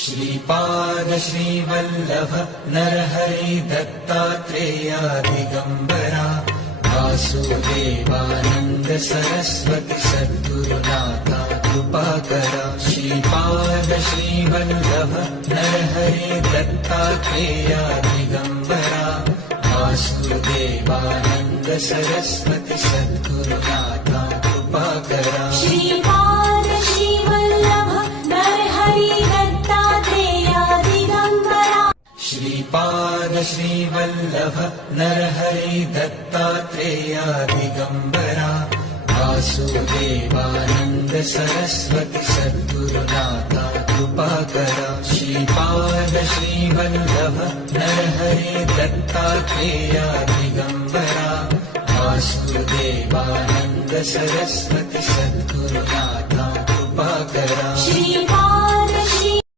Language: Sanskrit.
श्रीपाद श्रीवल्लभ नरहरि दत्तात्रेया दिगंबरा वासुदेवानंद सरस्वती सद्गुरुनाथा कृपाकरा। श्रीपाद श्रीवल्लभ नरहरि दत्तात्रेया दिगंबरा वासुदेवानंद सरस्वती सद्गुरुनाथा कृपाकरा। श्रीपाद श्रीवल्लभ नरहरि दत्तात्रेया दिगंबरा श्रीपाद श्रीवल्लभ नरहरि दत्तात्रेया दिगंबरा वासुदेवानंद सरस्वती सद्गुरुनाथा कृपाकरा। श्रीपाद श्रीवल्लभ नरहरि दत्तात्रेया दिगंबरा वासुदेवानंद सरस्वती सद्गुरुनाथा कृपाकरा।